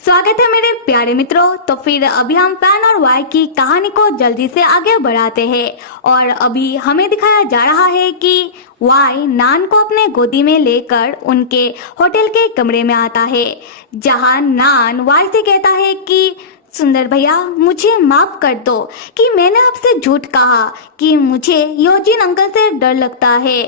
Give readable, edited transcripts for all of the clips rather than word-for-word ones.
स्वागत है मेरे प्यारे मित्रों। तो फिर अभी हम फैन और वाई की कहानी को जल्दी से आगे बढ़ाते हैं और अभी हमें दिखाया जा रहा है कि वाई नान को अपने गोदी में लेकर उनके होटल के कमरे में आता है, जहां नान वाई से कहता है कि सुंदर भैया मुझे माफ कर दो कि मैंने आपसे झूठ कहा कि मुझे योजिन अंकल से डर लगता है।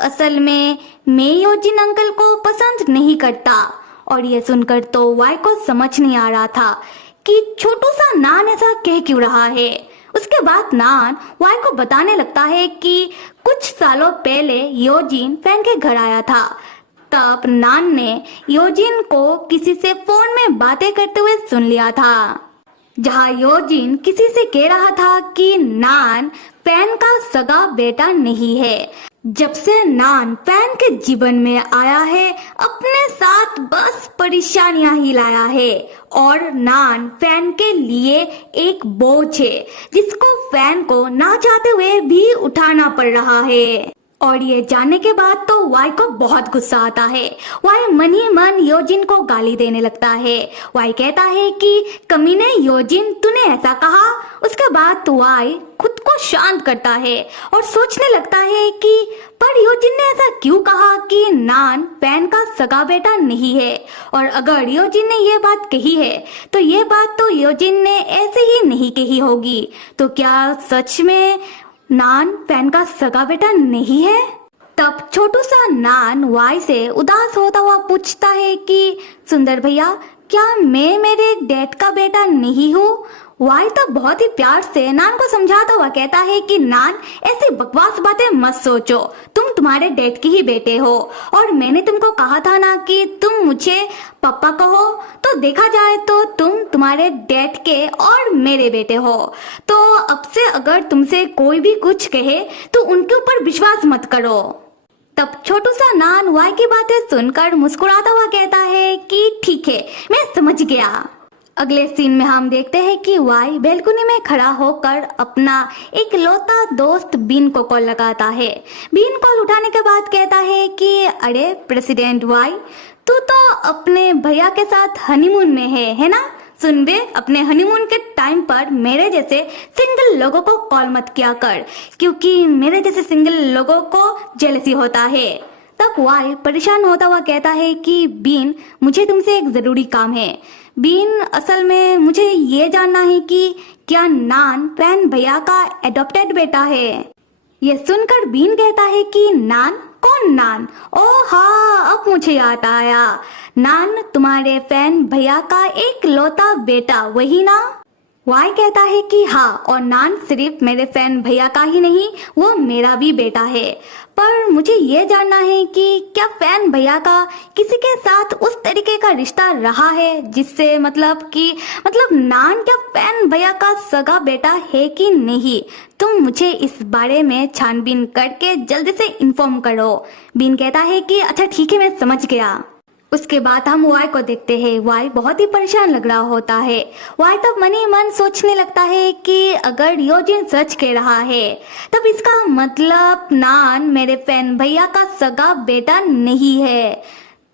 असल में मैं योजिन अंकल को पसंद नहीं करता। और ये सुनकर तो वाई को समझ नहीं आ रहा था कि छोटू सा नान ऐसा कह क्यों रहा है। उसके बाद नान वाई को बताने लगता है कि कुछ सालों पहले योजिन फैन के घर आया था। तब नान ने योजिन को किसी से फोन में बातें करते हुए सुन लिया था, जहां योजिन किसी से कह रहा था कि नान फैन का सगा बेटा नहीं है। जब से नान फैन के जीवन में आया है अपने साथ बस परेशानियां ही लाया है और नान फैन के लिए एक बोझ है जिसको फैन को ना चाहते हुए भी उठाना पड़ रहा है। और ये जानने के बाद तो वाई को बहुत गुस्सा आता है। वाई मन ही मन योजिन को गाली देने लगता है। वाई कहता है कि कमीने योजिन तूने ऐसा कहा। उसके बाद तो वाई खुद को शांत करता है और सोचने लगता है कि पर योजिन ने ऐसा क्यों कहा कि नान फैन का सगा बेटा नहीं है। और अगर योजिन ने ये बात कही है तो ये बात तो योजिन ने ऐसे ही नहीं कही होगी। तो क्या सच में नान फैन का सगा बेटा नहीं है? तब छोटू सा नान वाई से उदास होता हुआ पूछता है कि सुंदर भैया क्या मैं मेरे डैड का बेटा नहीं हूँ? वाई तो बहुत ही प्यार से नान को समझाता हुआ कहता है कि नान ऐसी बकवास बातें मत सोचो, तुम तुम्हारे डैड के ही बेटे हो और मैंने तुमको कहा था ना कि तुम मुझे पापा कहो। तो देखा जाए तो तुम तुम्हारे डैड के और मेरे बेटे हो। तो अब से अगर तुमसे कोई भी कुछ कहे तो उनके ऊपर विश्वास मत करो। तब छोटू सा नान वाई की बातें सुनकर मुस्कुराता हुआ कहता है कि ठीक है मैं समझ गया। अगले सीन में हम देखते हैं कि वाई बैल्कनी में खड़ा होकर अपना एक लौता दोस्त बीन को कॉल लगाता है। बीन कॉल उठाने के बाद कहता है कि अरे प्रेसिडेंट वाई, तू तो अपने भैया के साथ हनीमून में है ना? सुन बे, अपने हनीमून के टाइम पर मेरे जैसे सिंगल लोगों को कॉल मत किया कर, क्योंकि मेरे जैसे सिंगल लोगों को जेलसी होता है। तब वाई परेशान होता हुआ कहता है कि बीन मुझे तुमसे एक जरूरी काम है। बीन असल में मुझे ये जानना है कि क्या नान फैन भैया का एडॉप्टेड बेटा है? ये सुनकर बीन कहता है कि नान? कौन नान? ओह हाँ, अब मुझे याद आया, नान तुम्हारे फैन भैया का एक लौता बेटा, वही ना? वाई कहता है कि हाँ, और नान सिर्फ मेरे फैन भैया का ही नहीं, वो मेरा भी बेटा है। पर मुझे ये जानना है कि क्या फैन भैया का किसी के साथ उस तरीके का रिश्ता रहा है जिससे मतलब नान क्या फैन भैया का सगा बेटा है कि नहीं? तुम मुझे इस बारे में छानबीन करके जल्दी से इन्फॉर्म करो। बीन कहता है कि अच्छा ठीक है मैं समझ गया। उसके बाद हम वाई को देखते हैं। वाई बहुत ही परेशान लग रहा होता है। वाई तब मन ही मन सोचने लगता है कि अगर योजिन सच कह रहा है तब इसका मतलब नान मेरे फैन भैया का सगा बेटा नहीं है।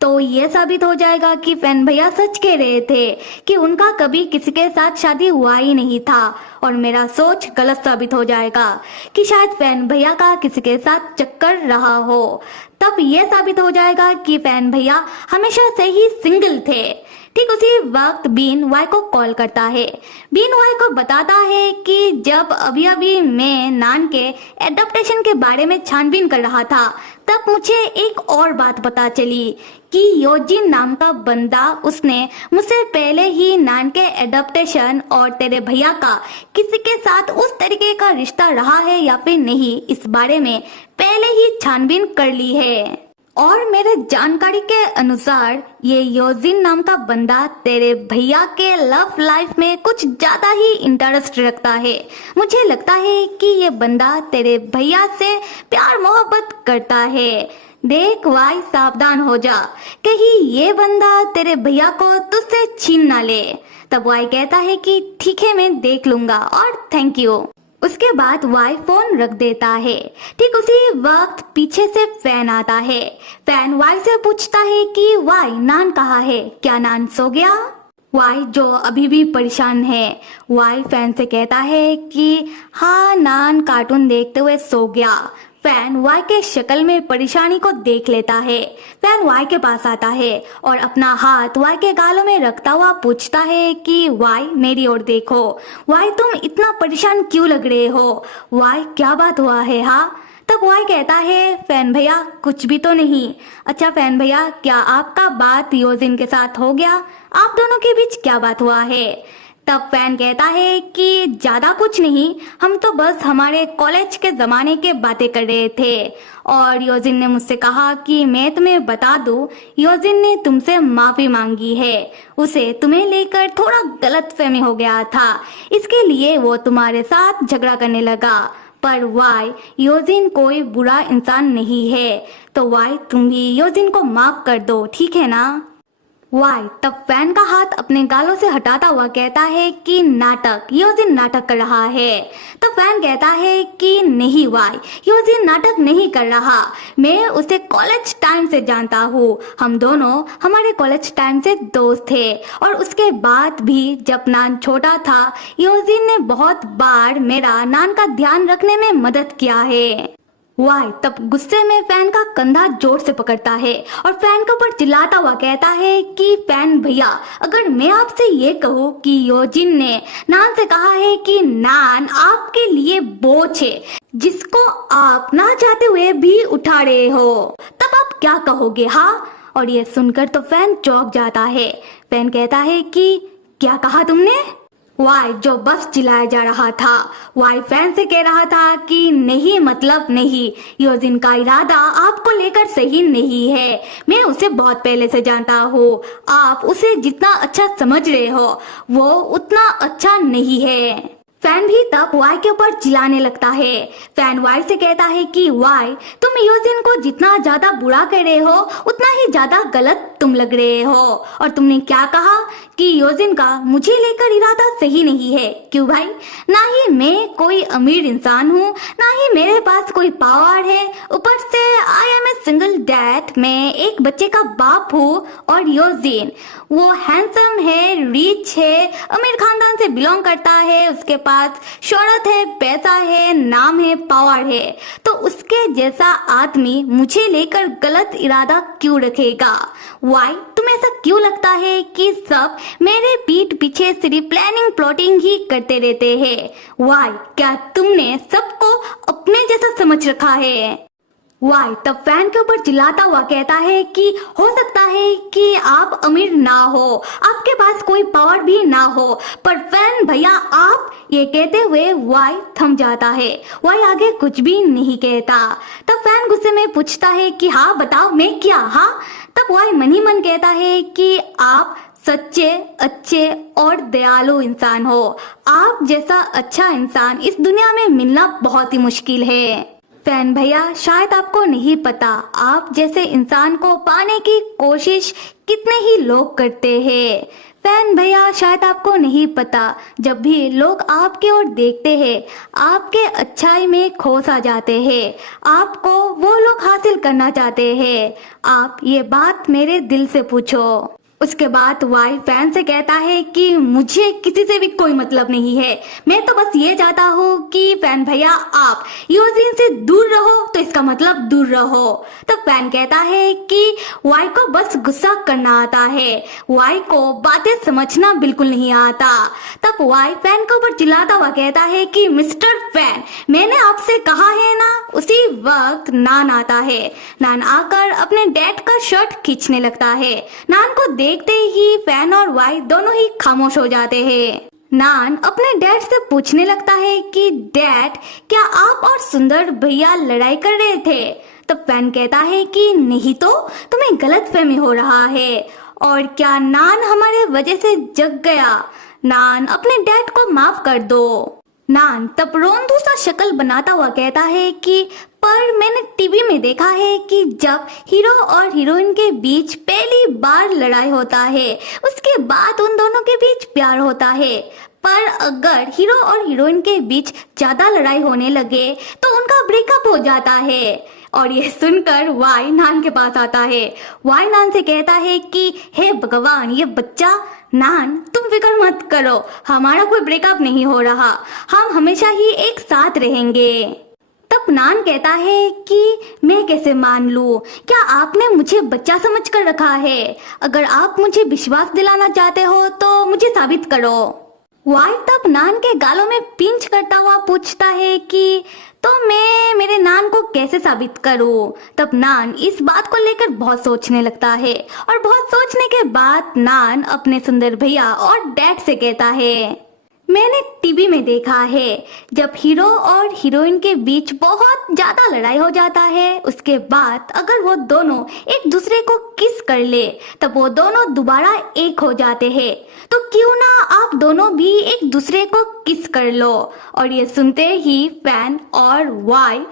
तो ये साबित हो जाएगा कि फैन भैया सच कह रहे थे कि उनका कभी किसी के साथ शादी हुआ ही नहीं था और मेरा सोच गलत साबित हो जाएगा कि शायद फैन भैया का किसी के साथ चक्कर रहा हो। तब ये साबित हो जाएगा कि फैन भैया हमेशा से ही सिंगल थे। ठीक उसी वक्त बीन वाई को कॉल करता है। बीन वाई को बताता है कि जब अभी अभी मैं नान के एडॉप्टेशन के बारे में छानबीन कर रहा था तब मुझे एक और बात पता चली कि योजिन नाम का बंदा, उसने मुझसे पहले ही नान के एडॉप्टेशन और तेरे भैया का किसी के साथ उस तरीके का रिश्ता रहा है या फिर नहीं, इस बारे में पहले ही छानबीन कर ली है। और मेरे जानकारी के अनुसार ये योजिन नाम का बंदा तेरे भैया के लव लाइफ में कुछ ज्यादा ही इंटरेस्ट रखता है। मुझे लगता है कि ये बंदा तेरे भैया से प्यार मोहब्बत करता है। देख वाई, सावधान हो जा, कहीं ये बंदा तेरे भैया को तुझसे छीन ना ले। तब वाई कहता है कि ठीक है मैं देख लूंगा और थैंक यू। उसके बाद वाई फोन रख देता है। ठीक उसी वक्त पीछे से फैन आता है। फैन वाई से पूछता है कि वाई नान कहाँ है, क्या नान सो गया? वाई जो अभी भी परेशान है, वाई फैन से कहता है कि हाँ नान कार्टून देखते हुए सो गया। फैन वाई के शक्ल में परेशानी को देख लेता है। फैन वाई के पास आता है और अपना हाथ वाई के गालों में रखता हुआ पूछता है कि वाई मेरी ओर देखो। वाई तुम इतना परेशान क्यों लग रहे हो? वाई क्या बात हुआ है? हाँ। तब वाई कहता है फैन भैया कुछ भी तो नहीं। अच्छा फैन भैया क्या आपका बात योजिन के साथ हो गया? आप दोनों के बीच क्या बात हुआ है? तब फैन कहता है कि ज्यादा कुछ नहीं, हम तो बस हमारे कॉलेज के जमाने के बातें कर रहे थे और योजिन ने मुझसे कहा कि मैं तुम्हें बता दूं, योजिन ने तुमसे माफी मांगी है। उसे तुम्हें लेकर थोड़ा गलतफहमी हो गया था, इसके लिए वो तुम्हारे साथ झगड़ा करने लगा। पर वाई योजिन कोई बुरा इंसान नहीं है, तो वाई तुम भी योजिन को माफ कर दो, ठीक है ना? वाई तब फैन का हाथ अपने गालों से हटाता हुआ कहता है कि नाटक, योजिन नाटक कर रहा है। तो फैन कहता है कि नहीं वाई, योजिन नाटक नहीं कर रहा, मैं उसे कॉलेज टाइम से जानता हूँ। हम दोनों हमारे कॉलेज टाइम से दोस्त थे और उसके बाद भी जब नान छोटा था योजिन ने बहुत बार मेरा नान का ध्यान रखने में मदद किया है। वाई तब गुस्से में फैन का कंधा जोर से पकड़ता है और फैन के ऊपर चिल्लाता हुआ कहता है कि फैन भैया अगर मैं आपसे ये कहूँ कि योजिन ने नान से कहा है कि नान आपके लिए बोझ है जिसको आप ना चाहते हुए भी उठा रहे हो, तब आप क्या कहोगे? हाँ। और ये सुनकर तो फैन चौंक जाता है। फैन कहता है कि क्या कहा तुमने? वाई जो बस चिल्लाया जा रहा था, वाई फैन से कह रहा था कि नहीं मतलब नहीं, योजिन का इरादा आपको लेकर सही नहीं है, मैं उसे बहुत पहले से जानता हूँ, आप उसे जितना अच्छा समझ रहे हो वो उतना अच्छा नहीं है। फैन भी तब वाई के ऊपर चिल्लाने लगता है। फैन वाई से कहता है कि वाई तुम योजिन को जितना ज्यादा बुरा कह रहे हो उतना ही ज्यादा गलत तुम लग रहे हो। और तुमने क्या कहा कि योजिन का मुझे लेकर इरादा सही नहीं है। क्यों भाई? ना ही मैं कोई अमीर इंसान हूँ, ना ही मेरे पास कोई पावर है, ऊपर से I am a single dad, मैं एक बच्चे का बाप हूँ। और योजिन वो हैंडसम है, रिच है, अमीर खानदान से बिलोंग करता है, उसके पास शोहरत है, पैसा है, नाम है, पावर है, तो उसके जैसा आदमी मुझे लेकर गलत इरादा क्यों रखेगा? वाई तुम्हें ऐसा क्यों लगता है कि सब मेरे पीठ पीछे सिर्फ प्लानिंग प्लॉटिंग ही करते रहते हैं? वाई क्या तुमने सबको अपने जैसा समझ रखा है? वाई तब फैन के ऊपर चिल्लाता हुआ कहता है कि हो सकता है कि आप अमीर ना हो, आपके पास कोई पावर भी ना हो, पर फैन भैया आप, ये कहते हुए वाई थम जाता है। वाई आगे कुछ भी नहीं कहता। तब फैन गुस्से में पूछता है कि हाँ बताओ मैं क्या? हाँ। तब वाई मन ही मन कहता है कि आप सच्चे, अच्छे और दयालु इंसान हो, आप जैसा अच्छा इंसान इस दुनिया में मिलना बहुत ही मुश्किल है। फैन भैया शायद आपको नहीं पता, आप जैसे इंसान को पाने की कोशिश कितने ही लोग करते हैं। फैन भैया शायद आपको नहीं पता, जब भी लोग आपकी ओर देखते हैं आपके अच्छाई में खो सा जाते हैं, आपको वो लोग हासिल करना चाहते हैं। आप ये बात मेरे दिल से पूछो। उसके बाद वाई फैन से कहता है कि मुझे किसी से भी कोई मतलब नहीं है, मैं तो बस ये चाहता हूँ कि फैन भैया आप योजिन से दूर रहो, तो इसका मतलब दूर रहो। तब फैन कहता है कि वाई को बस गुस्सा करना आता है, वाई को बातें समझना बिल्कुल नहीं आता। तब वाई फैन के ऊपर चिल्लाता हुआ कहता है कि मिस्टर फैन मैंने आपसे कहा है ना। उसी वक्त नान आता है। नान आकर अपने डैड का शर्ट खींचने लगता है। नान को देखते ही फैन और वाई दोनों ही खामोश हो जाते हैं। नान अपने डैड से पूछने लगता है कि डैड क्या आप और सुंदर भैया लड़ाई कर रहे थे? तब फैन कहता है कि नहीं तो, तुम्हें गलतफहमी हो रहा है। और क्या नान हमारे वजह से जग गया? नान अपने डैड को माफ कर दो। नान तब रोंदू सा शक्ल बनाता हुआ कहता है कि पर मैंने टीवी में देखा है कि जब हीरो और हीरोइन के बीच पहली बार लड़ाई होता है उसके बाद उन दोनों के बीच प्यार होता है, पर अगर हीरो और हीरोइन के बीच ज्यादा लड़ाई होने लगे तो उनका ब्रेकअप हो जाता है। और ये सुनकर वाई नान के पास आता है। वाई नान से कहता है कि हे भगवान ये बच्चा नान तुम फिक्र मत करो, हमारा कोई ब्रेकअप नहीं हो रहा, हम हमेशा ही एक साथ रहेंगे। तब नान कहता है कि मैं कैसे मान लूं, क्या आपने मुझे बच्चा समझकर रखा है? अगर आप मुझे विश्वास दिलाना चाहते हो तो मुझे साबित करो। वाई तब नान के गालों में पिंच करता हुआ पूछता है कि तो मैं मेरे नान को कैसे साबित करूं? तब नान इस बात को लेकर बहुत सोचने लगता है और बहुत सोचने के बाद नान अपने सुंदर भैया और डैड से कहता है, मैंने टीवी में देखा है जब हीरो और हीरोइन के बीच बहुत ज्यादा लड़ाई हो जाता है, उसके बाद अगर वो दोनों एक दूसरे को किस कर ले तब वो दोनों दोबारा एक हो जाते हैं। तो क्यों ना आप दोनों भी एक दूसरे को किस कर लो। और ये सुनते ही फैन और वाई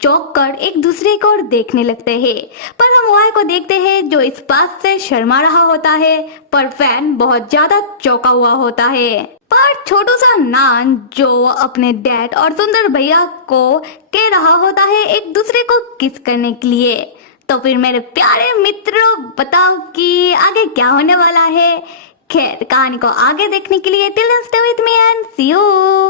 चौंक कर एक दूसरे को और देखने लगते हैं। पर हम वाई को देखते हैं जो इस बात से शर्मा रहा होता है, पर फैन बहुत ज्यादा चौंका हुआ होता है। पर छोटू सा नान जो अपने डैड और सुंदर भैया को कह रहा होता है एक दूसरे को किस करने के लिए। तो फिर मेरे प्यारे मित्रों बताओ कि आगे क्या होने वाला है। खैर कहानी को आगे देखने के लिए till stay with me and see you.